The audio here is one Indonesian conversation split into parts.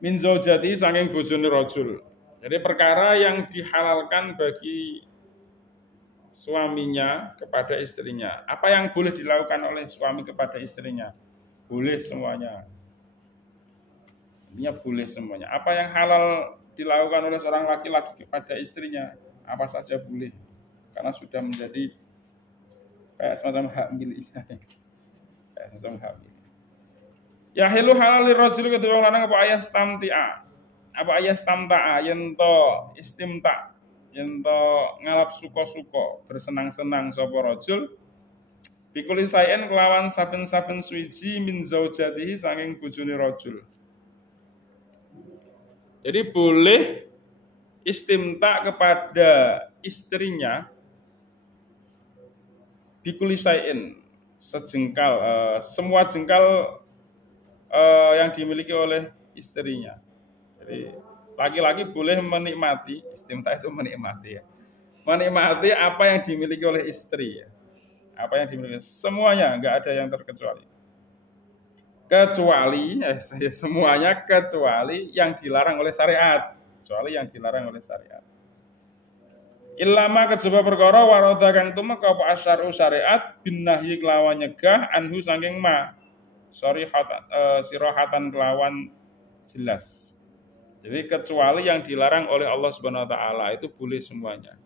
min zaujati saking bojone rajul. Jadi perkara yang dihalalkan bagi suaminya kepada istrinya. Apa yang boleh dilakukan oleh suami kepada istrinya? Boleh semuanya. Intinya boleh semuanya. Apa yang halal dilakukan oleh seorang laki-laki kepada istrinya? Apa saja boleh. Karena sudah menjadi kayak semacam hak miliknya. Kayak semacam hak milik. Ya hilu halal lirajul kedua wong lanang apa ayas tamti'a. Apa ayas tamta'a yen to istimta, yen to ngalap suka-suka, bersenang-senang sapa rajul bikuli sayen kelawan saben-saben suwiji min zaujatihi saking bojone rajul. Jadi boleh istimta kepada istrinya bikuli sayen sejengkal, semua jengkal yang dimiliki oleh istrinya. Jadi laki-laki boleh menikmati, istimta itu menikmati ya. Menikmati apa yang dimiliki oleh istri ya. Apa yang dimiliki semuanya, enggak ada yang terkecuali. Kecuali semuanya kecuali yang dilarang oleh syariat. Kecuali yang dilarang oleh syariat. Ilama kejaba perkara warada kang tumeka apa asyaru syariat bin nahyi kelawan nyegah anhu saking ma. Sirahatan kelawan jelas. Jadi kecuali yang dilarang oleh Allah Subhanahu wa taala itu boleh semuanya.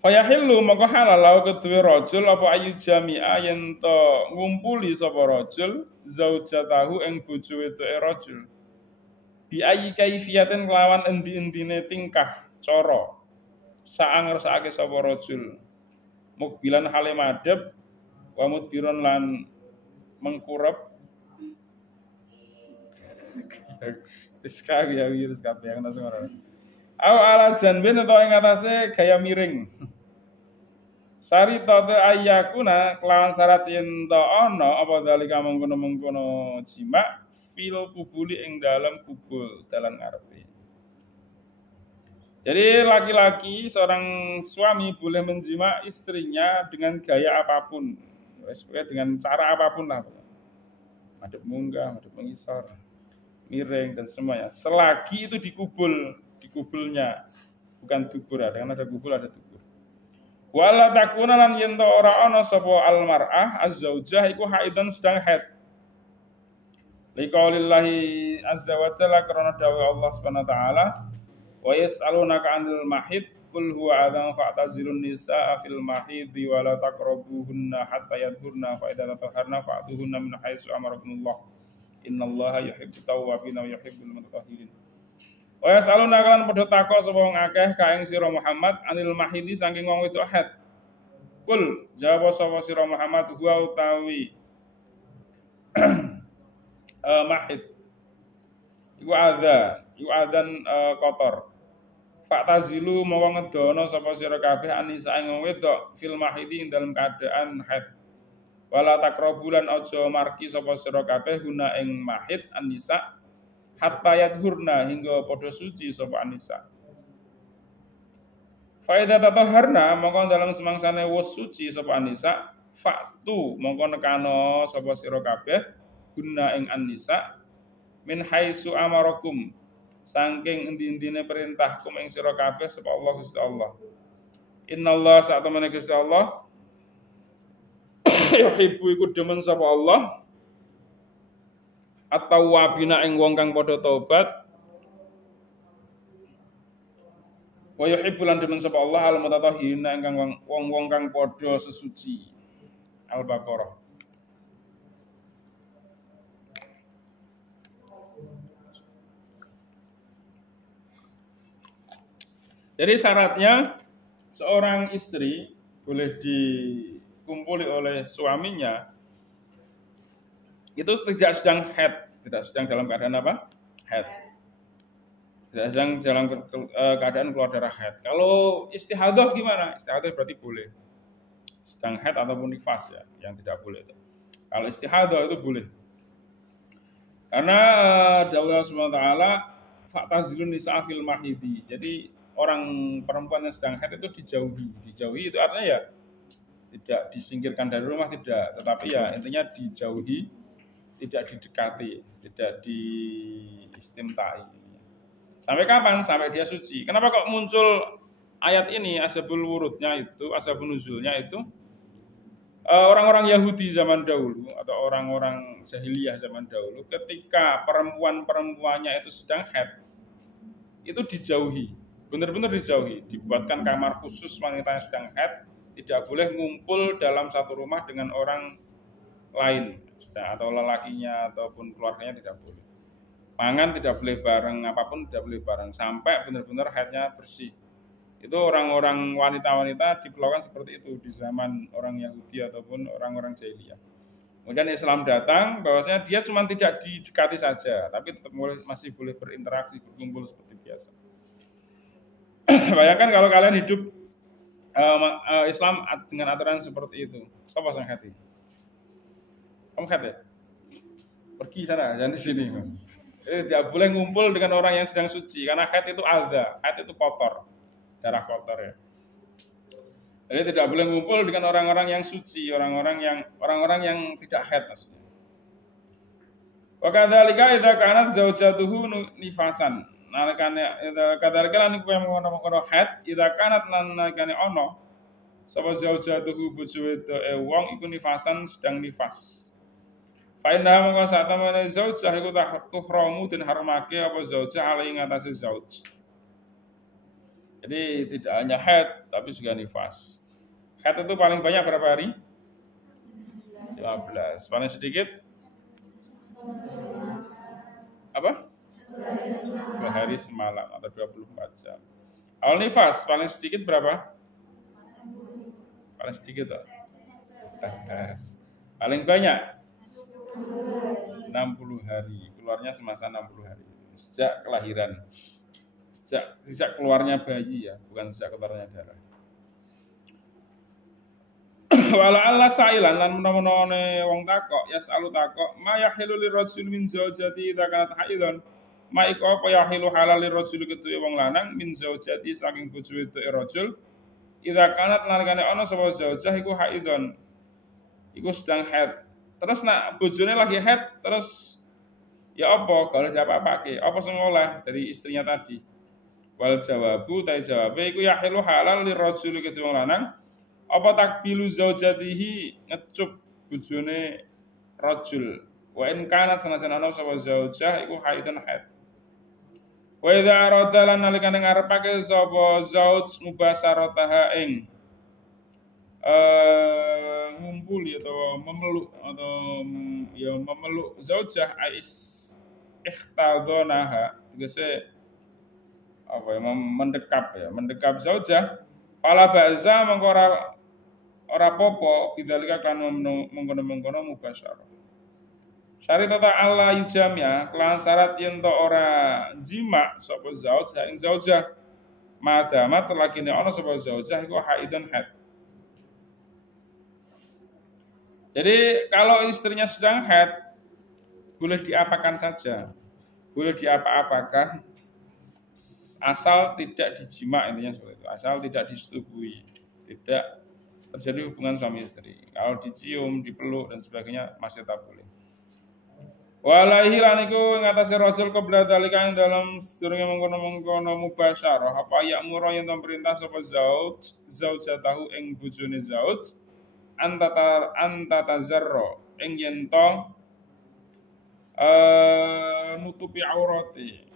Fayahillu maka halal lau kedue rajul apa ayu jami'a yen to ngumpuli sapa rajul zaujatahu ing bojo wedoke rajul. Bi ayi kaifiyatin kelawan endi-endine tingkah cara saang ngersakake sapa rajul. Mukbilan hale madhep wa mudbiron lan mengkurep wis ya wis kabeh yang langsung ora. Au ala janbin utawa ing atase gaya miring. Sari tate ayakuna kelawan syarat yen ta ana apa dalika mengkono-mengkono jima fil kubuli ing dalam kubul dalam ngarepe. Jadi laki-laki seorang suami boleh menjima istrinya dengan gaya apapun. Dengan cara apapun lah. Madhep munggah, madhep mengisor, miring dan semuanya. Selagi itu di kubulnya, bukan dubur. Dengan ada kubul ada dubur. Wala takuna lan yen ora ana sapa almar'ah azzaujah iku haidan sedang haid. Liqaulillahi azza wa jalla karena dawuh Allah Subhanahu wa taala wa yas'alunaka 'anil mahid qul huwa adzan fa'tazilun nisaa fil mahidi wa la taqrabuhunna hatta yadhurna fa idza tatahharna fa'tuhunna min haitsu amarakumullah innallaha yuhibbut tawwabin wa yuhibbul mutatahhirin. Wa yasaluna kan padha takok sapa wong akeh ka ing sira Muhammad anil mahidi saking wong wedok haid. Kul jawab sapa sira Muhammad huwa utawi mahid. Iku adzan kotor. Fa'tazilu mongko ngedono sapa sira kabeh anisa ing wong wedok fil mahidi ing dalam keadaan haid. Wala taqrabulan aja marki sapa sira kabeh guna ing mahid anisa hatta yadhurna hingga padha suci sapa anisa. Fa idza tatahharna mongko dalam semangsane wis suci sapa anisa, fa'tu mongko nekano sapa sira kabeh guna ing anisa min haitsu amarakum saking endi-endine perintah kum ing sira kabeh sapa Allah Gusti Allah. Innallaha sa'tamana Gusti Allah yuhibbu iku demen sapa Allah at-tawwabina ing wong kang padha taubat wa yuhibbu lan demen sapa Allah al-mutatahhirina ingkang wong-wong kang padha sesuci. Al-Baqarah. Jadi syaratnya seorang istri boleh dikumpuli oleh suaminya itu tidak sedang haid, tidak sedang dalam keadaan apa? Haid. Tidak sedang dalam keadaan keluar darah haid. Kalau istihadah gimana? Istihadah berarti boleh. Sedang haid ataupun nifas ya, yang tidak boleh. Kalau istihadah itu boleh. Karena Allah Subhanahu wa taala fa'tazilun nisaa fil mahidi. Jadi orang perempuan yang sedang haid itu dijauhi. Dijauhi itu artinya ya tidak disingkirkan dari rumah tidak, tetapi ya intinya dijauhi tidak didekati, tidak diistimtai. Sampai kapan? Sampai dia suci. Kenapa kok muncul ayat ini, asbabul wurudnya itu, asbabun nuzulnya itu orang-orang Yahudi zaman dahulu atau orang-orang jahiliyah zaman dahulu ketika perempuan-perempuannya itu sedang haid, itu dijauhi, benar-benar dijauhi, dibuatkan kamar khusus wanita yang sedang haid, tidak boleh ngumpul dalam satu rumah dengan orang lain atau lelakinya ataupun keluarganya tidak boleh. Pangan tidak boleh bareng, apapun tidak boleh bareng sampai benar-benar haidnya bersih. Itu orang-orang wanita-wanita diperlakukan seperti itu di zaman orang Yahudi ataupun orang-orang jahiliyah. Kemudian Islam datang, bahwasanya dia cuma tidak didekati saja, tapi tetap masih boleh berinteraksi, berkumpul seperti biasa. Bayangkan kalau kalian hidup Islam dengan aturan seperti itu, siapa yang hati? Kamu hati? Pergi sana, jangan di sini. Tidak boleh ngumpul dengan orang yang sedang suci, karena haid itu alda, haid itu kotor, darah kotor ya. Jadi tidak boleh ngumpul dengan orang-orang yang suci, orang-orang yang tidak haid maksudnya. Wa kadzalika idza kanat zaujatuhu nifasan. Nalikane kadzalika lan kuwi ngono-ngono haid idza kanat lan nalikane ono sapa zaujatuhu bojo wedoke wong iku nifasan sedang nifas. Fa inna mongko sak temene zaujah iku tuhramu den haramake apa zaujah alai ngatasé zauj. Jadi tidak hanya haid tapi juga nifas. Haid itu paling banyak berapa hari? 15. Paling sedikit? Apa? 2 hari semalam atau 24 jam. Al nifas paling sedikit berapa? Paling sedikit toh? 14. Paling banyak? 60 hari. Keluarnya semasa 60 hari. Sejak kelahiran. Sejak keluarnya bayi ya, bukan sejak keluarnya darah. Wala Allah sa'ilan lan menawa-nawane wong takok yasalu takok ma yahilu lirajul min zaujati idza kanat haidhan ma iku apa yahilu halal lirajul ketuwe wong lanang min zaujati saking bojo wedoke rajul idza kanat nalikane ana sapa zaujah iku haidhan iku sedang haid terus nak bojone lagi haid terus ya apa kalau diapa-apake apa sing oleh dari istrinya tadi wal jawabu ta jawabe iku yahilu halal lirajul ketuwe wong lanang apa takbilu zaujatihi ngecup bojone rajul wa in kanat sanajan ana sapa zaujah iku haidan haid wa idza arada lan nalikane ngarepake sapa zauj mubasarataha ing ngumpuli atau memeluk zaujah ais ikhtadonaha tegese apa ya mendekap zaujah pala baza mengko ora popo bidzalika kan mengkono-mengkono mubasyarah. Syarat tata Allah yujamya kelan syarat yen to ora jima sapa zauj ing zaujah madamat selagine ana sapa zaujah iku haidan haid. Jadi kalau istrinya sedang haid boleh diapakan saja. Boleh diapa-apakan asal tidak dijima, intinya seperti itu. Asal tidak disetujui, tidak terjadi hubungan suami istri. Kalau dicium, dipeluk dan sebagainya masih tak boleh. Walaihi lan iku ngatasi rasul qabla dalika ing dalam sedurunge mengkono-mengkono mubasyarah apa ya mura yen perintah sapa zaujatahu ing bojone zauj antatazarra ing yen to nutupi aurate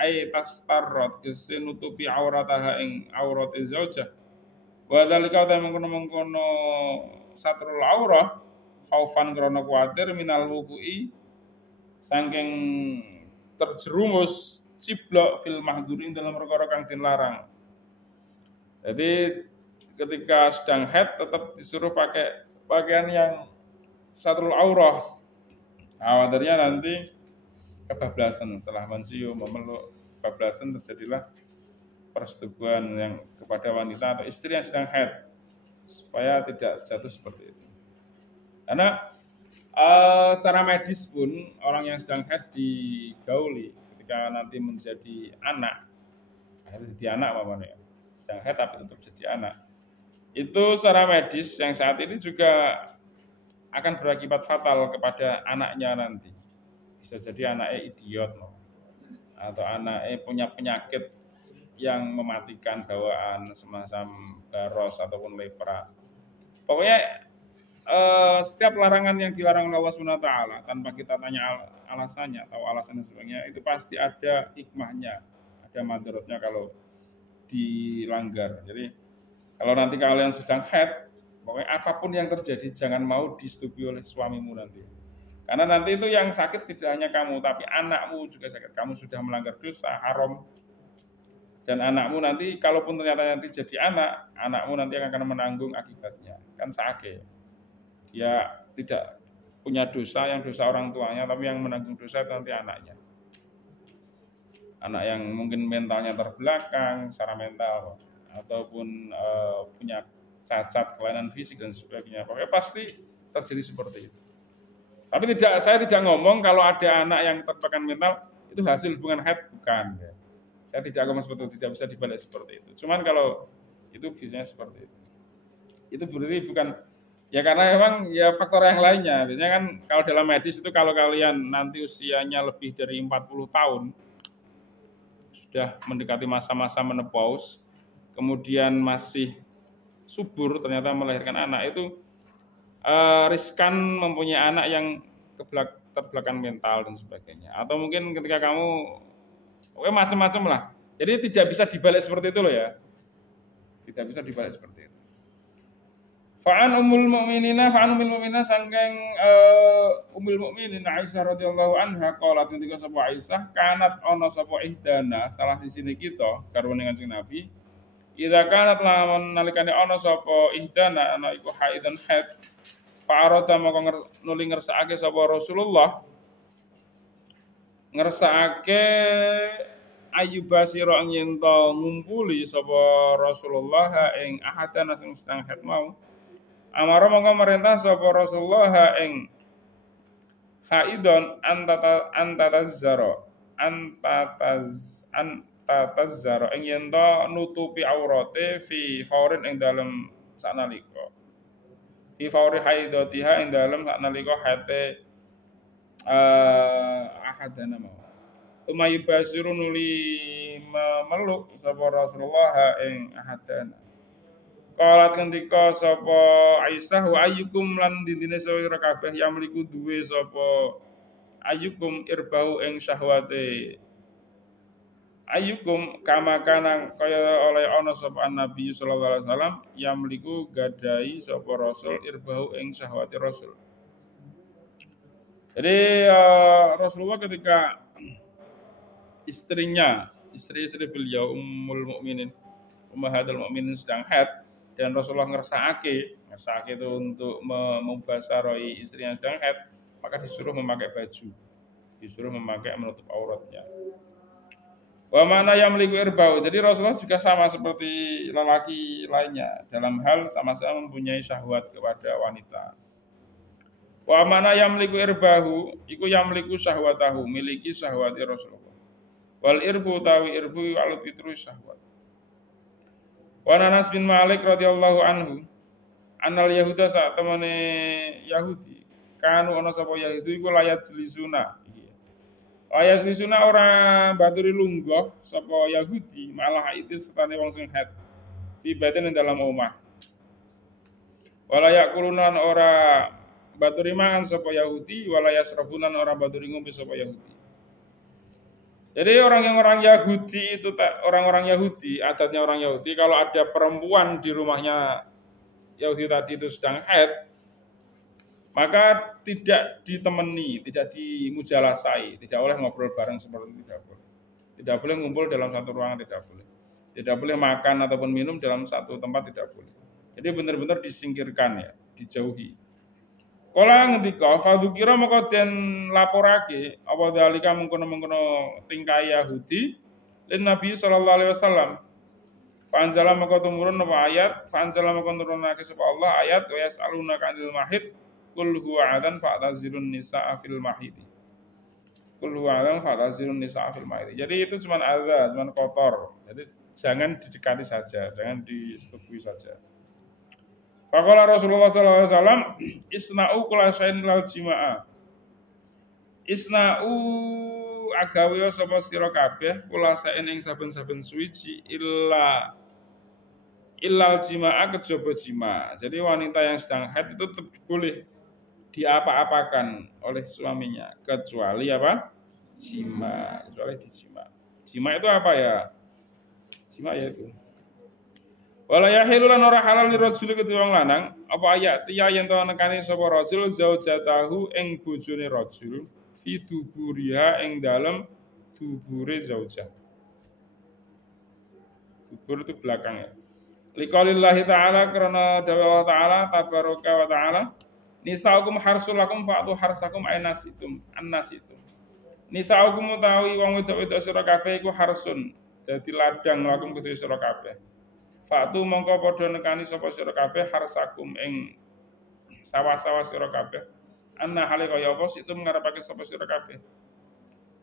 ai tastarrat kese nutupi aurataha ing aurate zaujah wa dalika ta mengkono-mengkono satrul aurah khaufan krana kuwatir minal wuqu'i saking terjerumus ciblok fil mahdurin dalam perkara kang dilarang. Jadi ketika sedang haid tetap disuruh pakai pakaian yang satrul aurah. Khawatirnya nanti kebablasan setelah mencium, memeluk, kebablasan terjadilah persetubuhan yang kepada wanita atau istri yang sedang haid supaya tidak jatuh seperti itu. Karena secara medis pun orang yang sedang haid digauli ketika nanti menjadi anak, akhirnya jadi anak namanya, sedang haid tapi tetap jadi anak. Itu secara medis yang saat ini juga akan berakibat fatal kepada anaknya nanti. Bisa jadi anaknya idiot atau anaknya punya penyakit yang mematikan bawaan semacam baros ataupun lepra. Pokoknya setiap larangan yang dilarang oleh Allah SWT tanpa kita tanya alasannya atau alasan dan sebagainya itu pasti ada hikmahnya, ada madaratnya kalau dilanggar. Jadi kalau nanti kalian sedang haid, pokoknya apapun yang terjadi jangan mau disetujui oleh suamimu nanti. Karena nanti itu yang sakit tidak hanya kamu, tapi anakmu juga sakit. Kamu sudah melanggar dosa haram. Dan anakmu nanti, kalaupun ternyata nanti jadi anak, anakmu nanti akan menanggung akibatnya. Kan sakit. Dia tidak punya dosa, yang dosa orang tuanya, tapi yang menanggung dosa itu nanti anaknya. Anak yang mungkin mentalnya terbelakang, secara mental, ataupun punya cacat, kelainan fisik dan sebagainya. Pokoknya pasti terjadi seperti itu. Tapi saya tidak ngomong kalau ada anak yang tertekan mental itu hasil hubungan haid, bukan. Ya. Saya tidak ngomong seperti itu, tidak bisa dibalik seperti itu. Cuman kalau itu biasanya seperti itu. Itu berarti bukan, ya karena memang ya faktor yang lainnya. Biasanya kan kalau dalam medis itu kalau kalian nanti usianya lebih dari 40 tahun, sudah mendekati masa-masa menopause, kemudian masih subur ternyata melahirkan anak, itu riskan mempunyai anak yang terbelakang mental dan sebagainya. Atau mungkin ketika kamu, oke macam-macam lah. Jadi tidak bisa dibalik seperti itu loh ya. Tidak bisa dibalik seperti itu. Fa'an ummul mu'minina sangking ummul mu'minin Aisyah radhiyallahu anha qalat ketika sapa Aisyah kanat ana sapa ihdana salah di sini kita garwane Kanjeng Nabi. Idza kanat lamun nalikane ana sapa ihdana ana iku haidan haid Fa'arota maka nuli ngersakake sapa Rasulullah ngersakake ayyubasira yen to ngumpuli sapa Rasulullah ing ahadana sing sedang haid mau amara mongko merintah sapa Rasulullah ing haidon antatazzara ing yen to nutupi aurate fi faurin ing dalem sanalika fi fauri haidotiha ing dalem saknalika haite ahadana mau. Tumayu basiru nuli meluk sapa Rasulullah ing ahadana. Qalat ketika sapa Aisyah wa ayyukum lan dindine sira kabeh yamliku duwe sapa ayyukum irbau ing syahwate ayyukum kama kana kaya oleh ana sapa Nabi sallallahu alaihi wasallam yamliku gadai sapa Rasul irbahu ing syahwati Rasul. Jadi Rasulullah ketika istri-istri beliau Ummul Mukminin Ummahatul Mukminin sedang haid dan Rasulullah ngersakake itu untuk membasarai istri yang sedang haid, maka disuruh memakai baju, disuruh memakai menutup auratnya. Wa mana yamliku irbau. Jadi Rasulullah juga sama seperti lelaki lainnya dalam hal sama-sama mempunyai syahwat kepada wanita. Wa mana yamliku irbahu iku yamliku syahwatahu, miliki syahwati Rasulullah. Wal irbu tawi irbu alut fitru syahwat. Wa Anas bin Malik radhiyallahu anhu anal yahuda sak temene Yahudi kanu ana sapa Yahudi iku layat jelisuna. Ayat lisuna ora baturi lungguh sapa Yahudi malah itu setane wong sing haid tibaten ing dalam omah. Wala yakulunan ora baturi mangan sapa Yahudi wala yasrabunan ora baturi ngombe sapa Yahudi. Jadi orang Yahudi itu orang-orang Yahudi, adatnya orang Yahudi kalau ada perempuan di rumahnya Yahudi tadi itu sedang haid, maka tidak ditemani, tidak dimujalasai, tidak boleh ngobrol bareng seperti itu, tidak boleh. Tidak boleh ngumpul dalam satu ruangan, tidak boleh. Tidak boleh makan ataupun minum dalam satu tempat, tidak boleh. Jadi benar-benar disingkirkan ya, dijauhi. Kala ngendika fadzukira maka den laporake apa dalika mengkono-mengkono tingkah Yahudi lan Nabi sallallahu alaihi wasallam. Fanzala maka tumurun apa ayat, fanzala maka turunake sapa Allah ayat wa yasaluna kanil mahid kul huwa adan fa'tazilun nisaa fil mahidi. Kul huwa adan fa'tazilun nisaa fil mahidi. Jadi itu cuma azan, cuma kotor. Jadi jangan didekati saja, jangan disetubui saja. Faqala Rasulullah sallallahu alaihi wasallam isna'u kula syai'in lal jima'a. Isna'u agawe sapa sira kabeh kula syai'in ing saben-saben suwiji illal jima'a kejaba jima. Jadi wanita yang sedang haid itu tetap boleh diapa-apakan oleh suaminya kecuali apa? Jima, kecuali dijima. Jima itu apa ya? Jima ya itu. Wala yahilu lan ora halal lirajuli kedue wong lanang apa ayat tiya yen to nekani sapa rajul zaujatahu ing bojone rajul fi duburiha ing dalem dubure zaujah. Dubur itu belakang ya. Liqaulillahi ta'ala karena dawuh Allah ta'ala tabaraka wa ta'ala nisaukum harsul lakum fa'tu harsakum annasitum. Nisaukum utawi wong wedok-wedok sira kabeh iku harsun dadi ladang lakum kedue sira kabeh. Fa'tu mongko padha nekani sapa sira kabeh harsakum ing sawah-sawah sira kabeh. Anna hale kaya apa situ ngarepake sapa sira kabeh.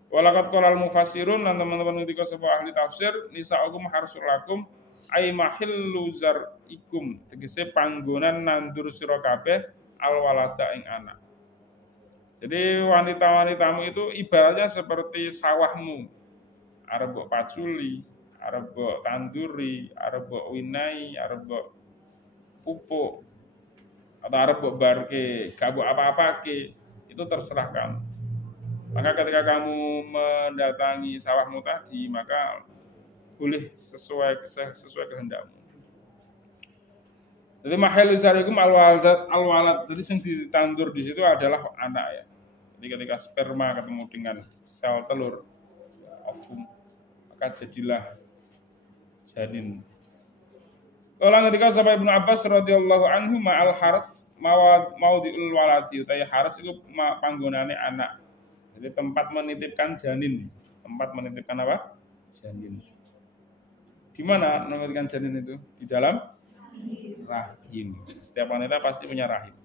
Walakat qalal mufassirun lan teman-teman ngendika sapa ahli tafsir nisaukum harsul lakum ai mahillu zarikum tegese panggonan nandur sira kabeh alwalada ing anak. Jadi wanita-wanitamu itu ibaratnya seperti sawahmu. Arep mbok paculi, arep mbok tanduri, arep mbok winai, arep mbok pupuk atau arep mbok barke, gak mbok apa-apake, itu terserah kamu. Maka ketika kamu mendatangi sawahmu tadi, maka boleh sesuai kehendakmu. Jadi mahal zarikum alwalad. Jadi yang ditandur di situ adalah anak ya. Jadi ketika sperma ketemu dengan sel telur, ovum, maka jadilah janin. Kalau ketika sahabat Ibnu Abbas radhiyallahu anhu ma'al haras maudhi'ul waladi utai haras itu panggonane anak. Jadi tempat menitipkan janin. Tempat menitipkan apa? Janin. Di mana menitipkan janin itu? Di dalam rahim. Setiap wanita pasti punya rahim.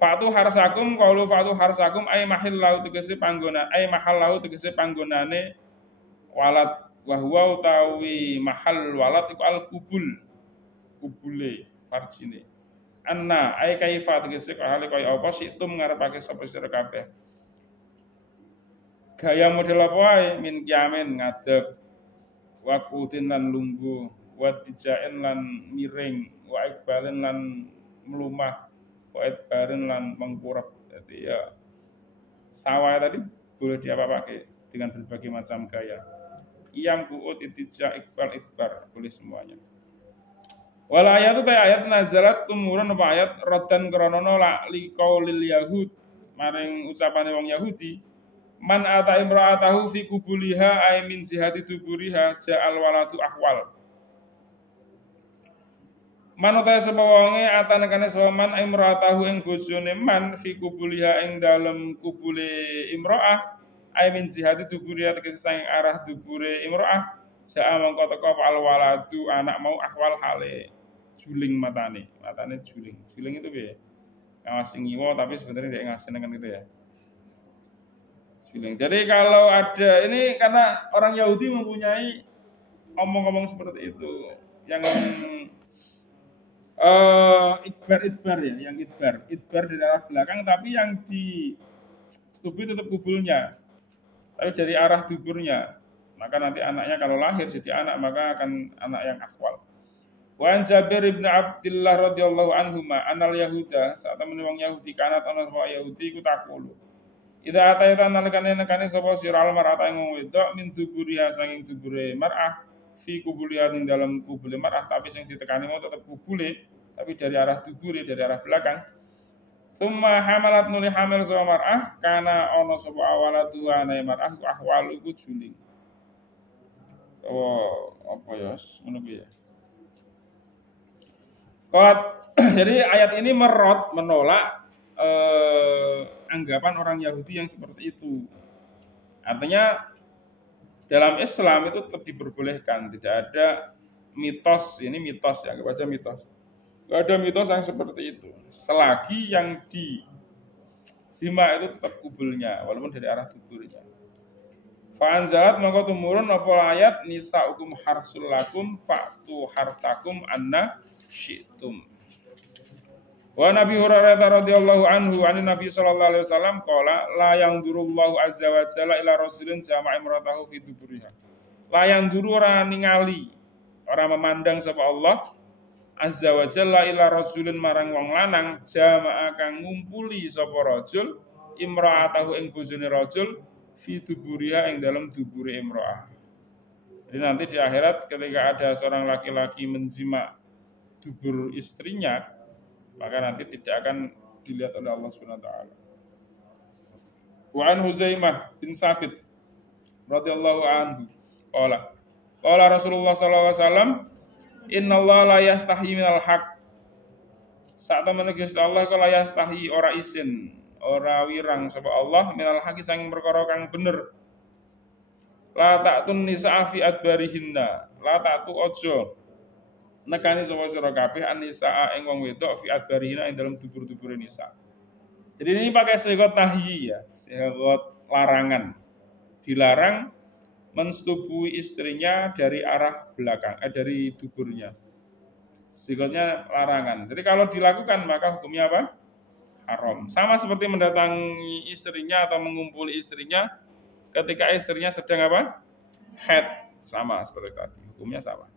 Fa'tu harsakum qaulu fa'tu harsakum ay mahillahu tegese panggona ay mahallahu tegese panggonane walad wa huwa utawi mahal walad iku al kubule farjine. Anna ay kaifa tegese hale kaya apa situm ngarepake sapa sira kabeh. Gaya model apa wae min kiamen ngadeg wa kutin lan lungguh wa dijaen lan miring wa ikbalen lan melumah wa idbarin lan mengkurep. Jadi ya sawah tadi boleh diapa-pakai dengan berbagai macam gaya. Iyam kuut itija ikbal idbar boleh semuanya. Wal ayatu ta ayat nazalat tumurun apa ayat raddan krana la liqaulil yahud maring ucapane wong Yahudi man ata imra'atahu fi kubuliha ay min jihati duburiha ja'al waladu ahwal. Manutaya sapa wonge atanekane sapa man imra'atahu ing bojone man fi kubuliha ing dalem kubule imra'ah ay min jihati duburiha tegese saking arah dubure imra'ah ja'a mangko teka al waladu anak mau ahwal hale juling matane juling itu piye ngasih ngiwo tapi sebenarnya dia ngasih dengan gitu ya. Jadi kalau ada ini karena orang Yahudi mempunyai omong-omong seperti itu yang idbar ya, yang idbar di arah belakang tapi yang di stubi tetap kubulnya, tapi dari arah duburnya. Maka nanti anaknya kalau lahir jadi anak maka akan anak yang akwal. Wan Jabir ibn Abdullah radhiyallahu anhuma anal Yahuda saat temen wong Yahudi kanat ana sapa Yahudi iku takulu. Ida atayta nalikane nekane sapa siral mar'ata ing wong wedok min duburiha sanging dubure mar'ah fi kubuliha ing dalam kubule mar'ah tapi sing ditekani mau tetep kubule tapi dari arah dubure dari arah belakang. Tsumma hamalat nuli hamil sapa mar'ah kana ana sapa awalatu anae mar'ah ku ahwal iku juling. Oh, apa ya? Ngono piye? Jadi ayat ini menolak anggapan orang Yahudi yang seperti itu. Artinya dalam Islam itu tetap diperbolehkan, tidak ada mitos, ini mitos ya, anggap aja mitos. Tidak ada mitos yang seperti itu. Selagi yang di jima itu tetap kubulnya, walaupun dari arah tuburnya. Fa'anzalat maka tumurun apa ayat nisa'ukum harsul lakum fa'tu hartakum anna syi'tum. Wa Nabi Hurairah radhiyallahu anhu an Nabi sallallahu alaihi wasallam qala la yanzurullahu azza wa jalla ila rajulin jama'a imratahu fi duburiha. La yanzuru ora ningali, ora memandang sapa Allah azza wa jalla ila rajulin marang wong lanang jama'a kang ngumpuli sapa rajul imra'atahu ing bojone rajul fi duburiha ing dalam dubure imra'ah. Jadi nanti di akhirat ketika ada seorang laki-laki menjima dubur istrinya, maka nanti tidak akan dilihat oleh Allah Subhanahu wa taala. Wa an Huzaimah bin Sabit radhiyallahu anhu qala Rasulullah sallallahu alaihi wasallam innallaha la yastahi minal haq. Sak temene Gusti Allah iku la yastahi ora isin, ora wirang sapa Allah minal haqi saking perkara kang bener. La ta'tun nisaa fi adbarihinna, la ta'tu ojo nekani sapa sira kabeh an-nisaa ing wong wedok fi adbarihinna ing dalam dubur-dubure nisa. Jadi ini pakai sigot nahyi ya, sigot larangan. Dilarang mensetubui istrinya dari arah belakang, dari duburnya. Sigotnya larangan. Jadi kalau dilakukan maka hukumnya apa? Haram. Sama seperti mendatangi istrinya atau mengumpuli istrinya ketika istrinya sedang apa? Haid. Sama seperti tadi. Hukumnya sama.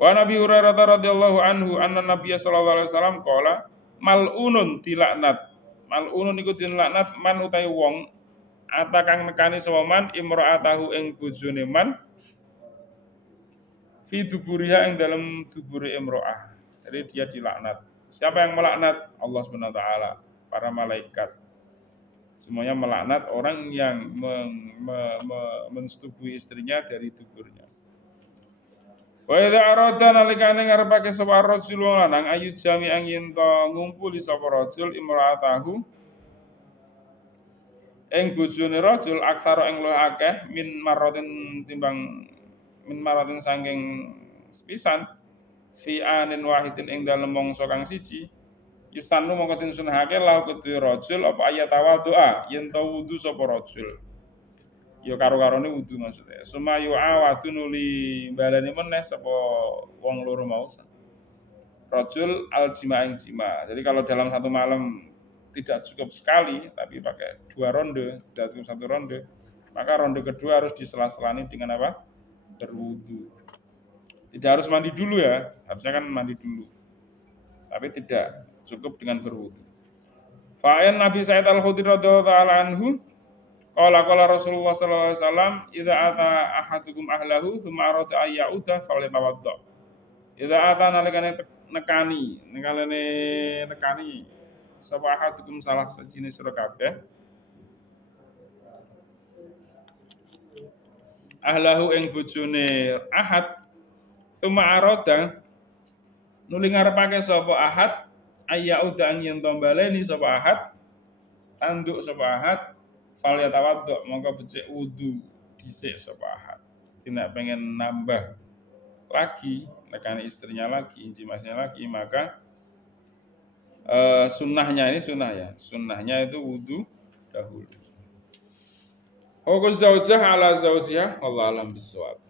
Wa Nabi Hurairah radhiyallahu anhu anna Nabiy sallallahu alaihi wasallam qala mal'unun dilaknat. Mal'unun iku dilaknat man utahe wong atakang nekani sapa man imra'atahu ing bojone man fi duburiha ing dalam dubure imra'ah. Jadi dia dilaknat. Siapa yang melaknat? Allah Subhanahu wa taala, para malaikat. Semuanya melaknat orang yang mensetubui istrinya dari duburnya. Wa idza arada nalikane ngarepake sapa rajul lanang ayu jami angin to ngumpuli sapa rajul imra'atahu ing bojone rajul aksara ing luwih akeh min maratin saking sepisan fi anin wahidin ing dalem mangsa kang siji yusanu mongko den sunahake lahu kedue rajul apa ayat tawadhu'a yen to wudu sapa rajul. Ya karo-karone wudu maksudnya. Sumayu awatu nuli balane meneh sapa wong loro mau. Rajul al-jima' ing jima. Jadi kalau dalam satu malam tidak cukup sekali tapi pakai 2 ronde, tidak cukup 1 ronde, maka ronde kedua harus disela-selani dengan apa? Berwudu. Tidak harus mandi dulu ya, harusnya kan mandi dulu. Tapi tidak, cukup dengan berwudu. Fa'an Nabi Sa'id Al-Khudri radhiyallahu ta'ala anhu qala Rasulullah sallallahu alaihi wasallam idza ata ahadukum ahlahu thumma arada ay ya'uda falyatawadda. Idza ata nalikane nekani sapa ahadukum salah sejenis sira kabeh ahlahu ing bojone ahad thumma arada nuli ngarepake sapa ahad ay ya'uda yen to baleni sapa ahad tanduk sapa ahad fal yatawaddo mongko becik wudu dhisik sapa ahad. Tidak pengen nambah lagi nekani istrinya lagi, intimasinya lagi, maka sunnahnya ini sunnah ya. Sunnahnya itu wudu dahulu. Hukum zaujah ala zaujiyah wallahu alam bisawab.